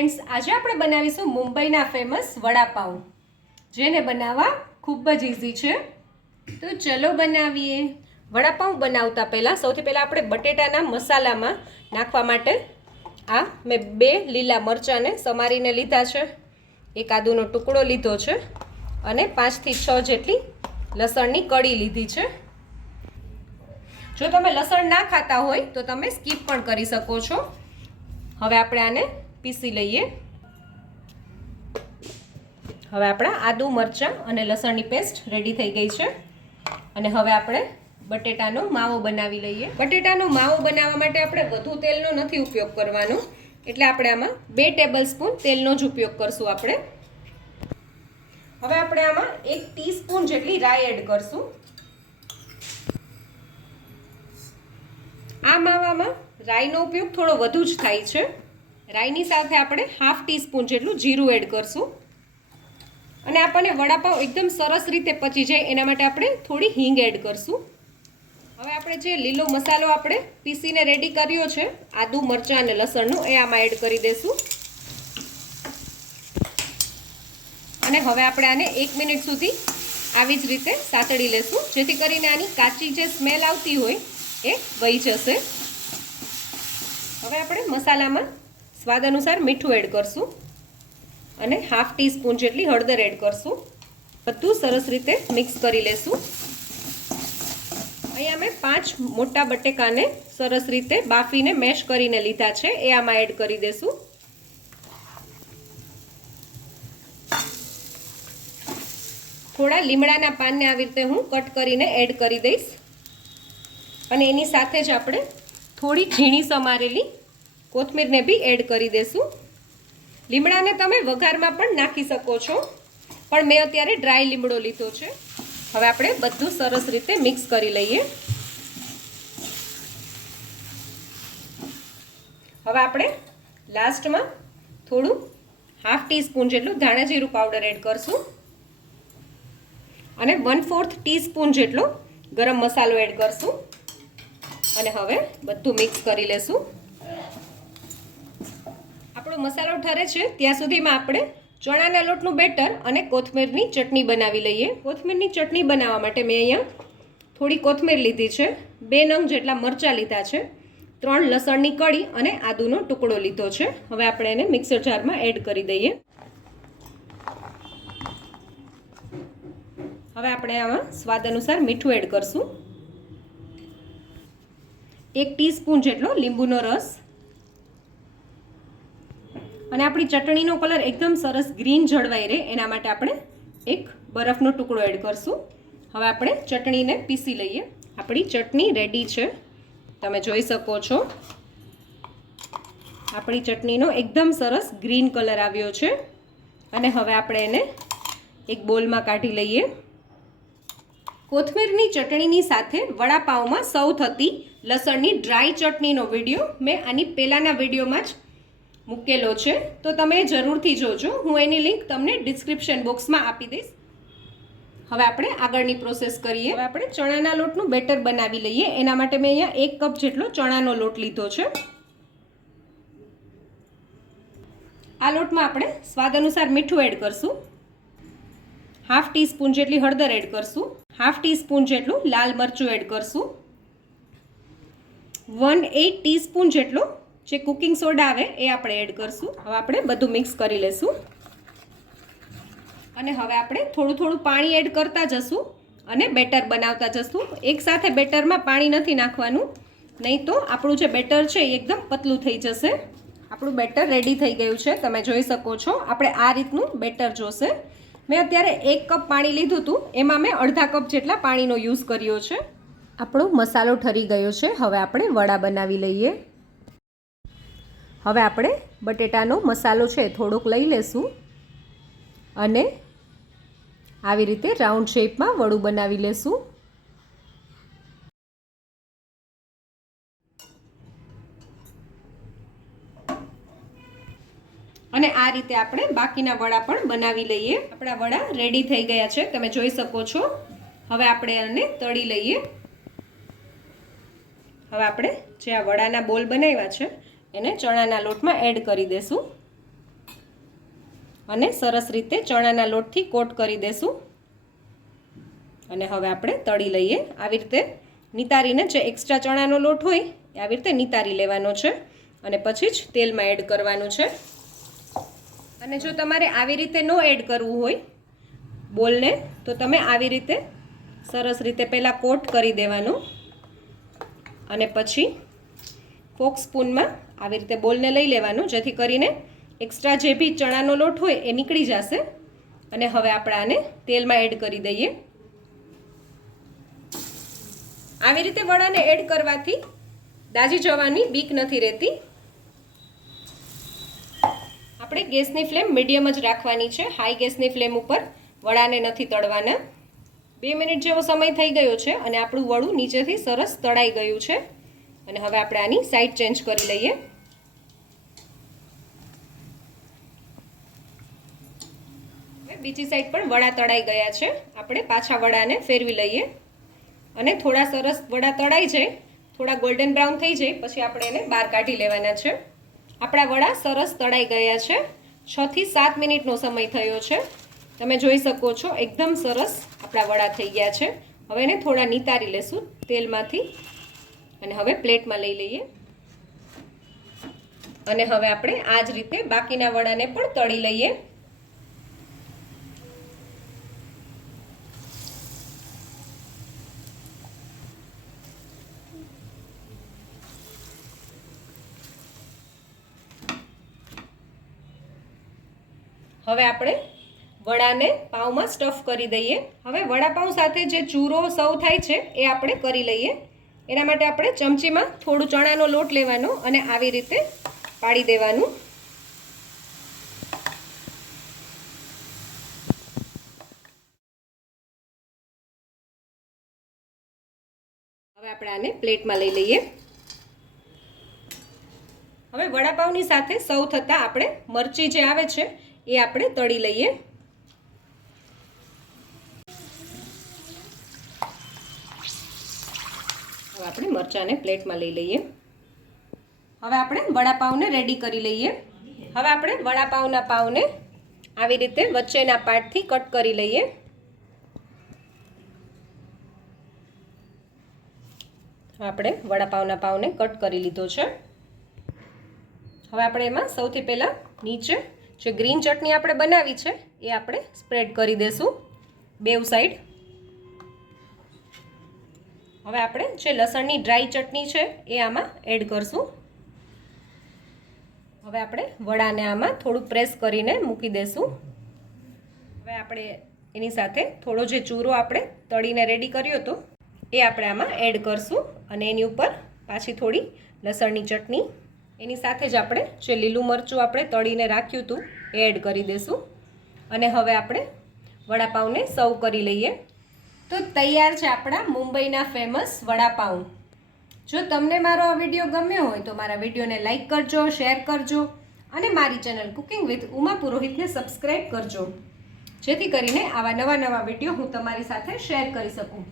Friends, આજે આપણે બનાવીશું મુંબઈના ફેમસ વડાપાઉં, જેને બનાવવા ખૂબ જ ઇઝી છે. તો ચલો બનાવીએ. વડાપાઉં બનાવતા પહેલાં સૌથી પહેલાં આપણે બટેટાના મસાલામાં નાખવા માટે મેં 2 લીલા મરચાંને સમારીને લીધા છે, એક આદુનો ટુકડો લીધો છે અને 5 થી 6 જેટલી લસણની કળી લીધી છે. જો તમે લસણ ના ખાતા હોય તો તમે સ્કીપ પણ કરી શકો છો. હવે આપણે આને પીસી લઈએ. હવે આપણા આદુ મરચાં અને લસણની પેસ્ટ રેડી થઈ ગઈ છે અને હવે આપણે બટેટાનો માવો બનાવી લઈએ. બટેટાનો માવો બનાવવા માટે આપણે વધુ તેલનો નથી ઉપયોગ કરવાનો, એટલે આપણે આમાં 2 ટેબલસ્પૂન તેલનો જ ઉપયોગ કરશું. હવે આપણે આમાં 1 ટીસ્પૂન જેટલી રાઈ એડ કરશું. આ માવામાં રાઈનો ઉપયોગ થોડો વધુ જ થાય છે. રાઈની સાથે આપણે 1/2 ટીસ્પૂન જેટલું જીરું એડ કરશું અને આપણને વડાપાઉં એકદમ સરસ રીતે પચી જાય એના માટે આપણે થોડી હિંગ એડ કરશું. હવે આપણે જે લીલો મસાલો આપણે પીસીને રેડી કર્યો છે, આદુ મરચાં અને લસણનું, એ આમાં એડ કરી દઈશું અને હવે આપણે આને 1 મિનિટ સુધી આવી જ રીતે સાતળી લેશું, જેથી કરીને આની કાચી જે સ્મેલ આવતી હોય એ વહી જશે. હવે આપણે મસાલામાં સ્વાદ અનુસાર મીઠું એડ કરશું અને 1/2 ટીસ્પૂન જેટલી હળદર એડ કરશું. બધું સરસ રીતે મિક્સ કરી લેશું. અહીંયા મેં 5 મોટા બટેકાને સરસ રીતે બાફીને મેશ કરીને લીધા છે, એ આમાં એડ કરી દેશું. થોડા લીમડાના પાનને આવી રીતે હું કટ કરીને એડ કરી દઈશ અને એની સાથે જ આપણે થોડી ઝીણી સમારેલી કોથમીરને બી એડ કરી દેશું. લીમડાને તમે વઘારમાં પણ નાખી શકો છો, પણ મેં અત્યારે ડ્રાય લીમડો લીધો છે. હવે આપણે બધું સરસ રીતે મિક્સ કરી લઈએ. હવે આપણે લાસ્ટમાં થોડું 1/2 ટીસ્પૂન જેટલું ધાણા જીરું પાવડર એડ કરશું અને 1/4 ટીસ્પૂન જેટલો ગરમ મસાલો એડ કરશું અને હવે બધું મિક્સ કરી લેશું. આપણો મસાલો ઠરે છે ત્યાં સુધીમાં આપણે ચણાના લોટનું બેટર અને કોથમીરની ચટણી બનાવી લઈએ. કોથમીરની ચટણી બનાવવા માટે મેં અહીંયા થોડી કોથમીર લીધી છે, 2 નંગ જેટલા મરચાં લીધા છે, 3 લસણની કળી અને આદુનો ટુકડો લીધો છે. હવે આપણે એને મિક્સર જારમાં એડ કરી દઈએ. હવે આપણે આમાં સ્વાદ અનુસાર મીઠું એડ કરશું, 1 ટીસ્પૂન જેટલો લીંબુનો રસ અને આપણી ચટણીનો કલર એકદમ સરસ ગ્રીન જળવાઈ રહે એના માટે આપણે 1 બરફનો ટુકડો એડ કરશું. હવે આપણે ચટણીને પીસી લઈએ. આપણી ચટણી રેડી છે, તમે જોઈ શકો છો. આપણી ચટણીનો એકદમ સરસ ગ્રીન કલર આવ્યો છે અને હવે આપણે એને એક બોલમાં કાઢી લઈએ. કોથમીરની ચટણીની સાથે વડાપાઉંમાં સર્વ થતી લસણની ડ્રાય ચટણીનો વિડીયો મેં આની પહેલાંના વિડીયોમાં જ મૂકેલો છે, તો તમે જરૂરથી જોજો. હું એની લિંક તમને ડિસ્ક્રિપ્શન બોક્સમાં આપી દઈશ. હવે આપણે આગળની પ્રોસેસ કરીએ. હવે આપણે ચણાના લોટનું બેટર બનાવી લઈએ. એના માટે મેં અહીંયા 1 કપ જેટલો ચણાનો લોટ લીધો છે. આ લોટમાં આપણે સ્વાદ અનુસાર મીઠું એડ કરશું, 1/2 ટીસ્પૂન જેટલી હળદર એડ કરશું, 1/2 ટીસ્પૂન જેટલું લાલ મરચું એડ કરશું, 1/8 ટીસ્પૂન જેટલો જે કુકિંગ સોડા આવે એ આપણે એડ કરશું. હવે આપણે બધું મિક્સ કરી લેશું અને હવે આપણે થોડું થોડું પાણી એડ કરતા જશું અને બેટર બનાવતા જશું. એકસાથે બેટરમાં પાણી નથી નાખવાનું, નહીં તો આપણું જે બેટર છે એ એકદમ પતલું થઈ જશે. આપણું બેટર રેડી થઈ ગયું છે, તમે જોઈ શકો છો. આપણે આ રીતનું બેટર જોશે. મેં અત્યારે 1 કપ પાણી લીધું હતું, એમાં મેં અડધા કપ જેટલા પાણીનો યુઝ કર્યો છે. આપણો મસાલો ઠરી ગયો છે. હવે આપણે વડા બનાવી લઈએ. હવે આપણે બટેટાનો મસાલો છે થોડોક લઈ લેશું અને આવી રીતે રાઉન્ડ શેપમાં વડું બનાવી લેશું. અને આ રીતે આપણે બાકીના વડા પણ બનાવી લઈએ. આપણા વડા રેડી થઈ ગયા છે, તમે જોઈ શકો છો. હવે આપણે આને તળી લઈએ. હવે આપણે જે આ વડાના બોલ બનાવ્યા છે એને ચણાના લોટમાં એડ કરી દેશું. અને સરસ રીતે ચણાના લોટથી કોટ કરી દેશું. અને હવે આપણે તળી લઈએ. આવી રીતે નિતારીને જે એક્સ્ટ્રા ચણાનો લોટ હોય એ આવી રીતે નિતારી લેવાનો છે અને પછી જ તેલમાં એડ કરવાનું છે. અને જો તમારે આવી રીતે ન એડ કરવું હોય બોલને તો તમે આવી રીતે સરસ રીતે પહેલાં કોટ કરી દેવાનું અને પછી ફોક સ્પૂનમાં આવી રીતે બોલને લઈ લેવાનું, જેથી કરીને એક્સ્ટ્રા જે બી ચણાનો લોટ હોય એ નીકળી જશે. અને હવે આપણે આને તેલમાં એડ કરી દઈએ. આવી રીતે વડાને એડ કરવાથી દાજી જવાની બીક નથી રહેતી. આપણે ગેસની ફ્લેમ મીડિયમ જ રાખવાની છે, હાઈ ગેસની ફ્લેમ ઉપર વડાને નથી તળવાના. 2 મિનિટ જેવો સમય થઈ ગયો છે અને આપણું વડું નીચેથી સરસ તળાઈ ગયું છે. અને હવે આપણે આની સાઈડ ચેન્જ કરી લઈએ. બીજી સાઈડ પણ વડા તળાઈ ગયા છે. આપણે પાછા વડાને ફેરવી લઈએ અને થોડા સરસ વડા તળાઈ જાય, થોડા ગોલ્ડન બ્રાઉન થઈ જાય પછી આપણે એને બહાર કાઢી લેવાના છે. આપણા વડા સરસ તળાઈ ગયા છે. 6 થી 7 મિનિટનો સમય થયો છે. તમે જોઈ શકો છો એકદમ સરસ આપણા વડા થઈ ગયા છે. હવે એને થોડા નિતારી લેશું તેલમાંથી અને હવે પ્લેટમાં લઈ લઈએ. અને હવે આપણે આ જ રીતે બાકીના વડાને પણ તળી લઈએ. હવે આપણે વડાને પાઉંમાં સ્ટફ કરી દઈએ. હવે વડાપાઉં સાથે જે ચૂરો સર્વ થાય છે એ આપણે કરી લઈએ. એના માટે આપણે ચમચીમાં થોડું ચણાનો લોટ લેવાનો અને આવી રીતે પાડી દેવાનું. હવે આપણે આને પ્લેટમાં લઈ લઈએ. હવે વડાપાઉંની સાથે સર્વ થતાં આપણે મરચી જે આવે છે એ આપણે તળી લઈએ. હવે આપણે મરચાંને પ્લેટમાં લઈ લઈએ. હવે આપણે વડાપાઉંને રેડી કરી લઈએ. હવે આપણે વડાપાઉંના પાઉંને આવી રીતે વચ્ચેના પાર્ટથી કટ કરી લઈએ. આપણે વડાપાઉંના પાઉંને કટ કરી લીધો છે. હવે આપણે એમાં સૌથી પહેલાં નીચે જે ગ્રીન ચટણી આપણે બનાવી છે એ આપણે સ્પ્રેડ કરી દેશું બેવ સાઈડ. હવે આપણે જે લસણની ડ્રાય ચટણી છે એ આમાં એડ કરશું. હવે આપણે વડાને આમાં થોડું પ્રેસ કરીને મૂકી દેશું. હવે આપણે એની સાથે થોડો જે ચૂરો આપણે તળીને રેડી કર્યો હતો એ આપણે આમાં એડ કરશું અને એની ઉપર પાછી થોડી લસણની ચટણી, એની સાથે જ આપણે જે લીલું મરચું આપણે તળીને રાખ્યું હતું એ એડ કરી દઈશું. અને હવે આપણે વડાપાઉંને સર્વ કરી લઈએ. તો તૈયાર છે આપણા મુંબઈના ફેમસ વડાપાઉં. જો તમને મારો આ વિડીયો ગમ્યો હોય તો મારા વિડીયોને લાઈક કરજો, શેર કરજો અને મારી ચેનલ કુકિંગ વિથ ઉમા પુરોહિતને સબસ્ક્રાઈબ કરજો, જેથી કરીને આવા નવા વિડીયો હું તમારી સાથે શેર કરી શકું.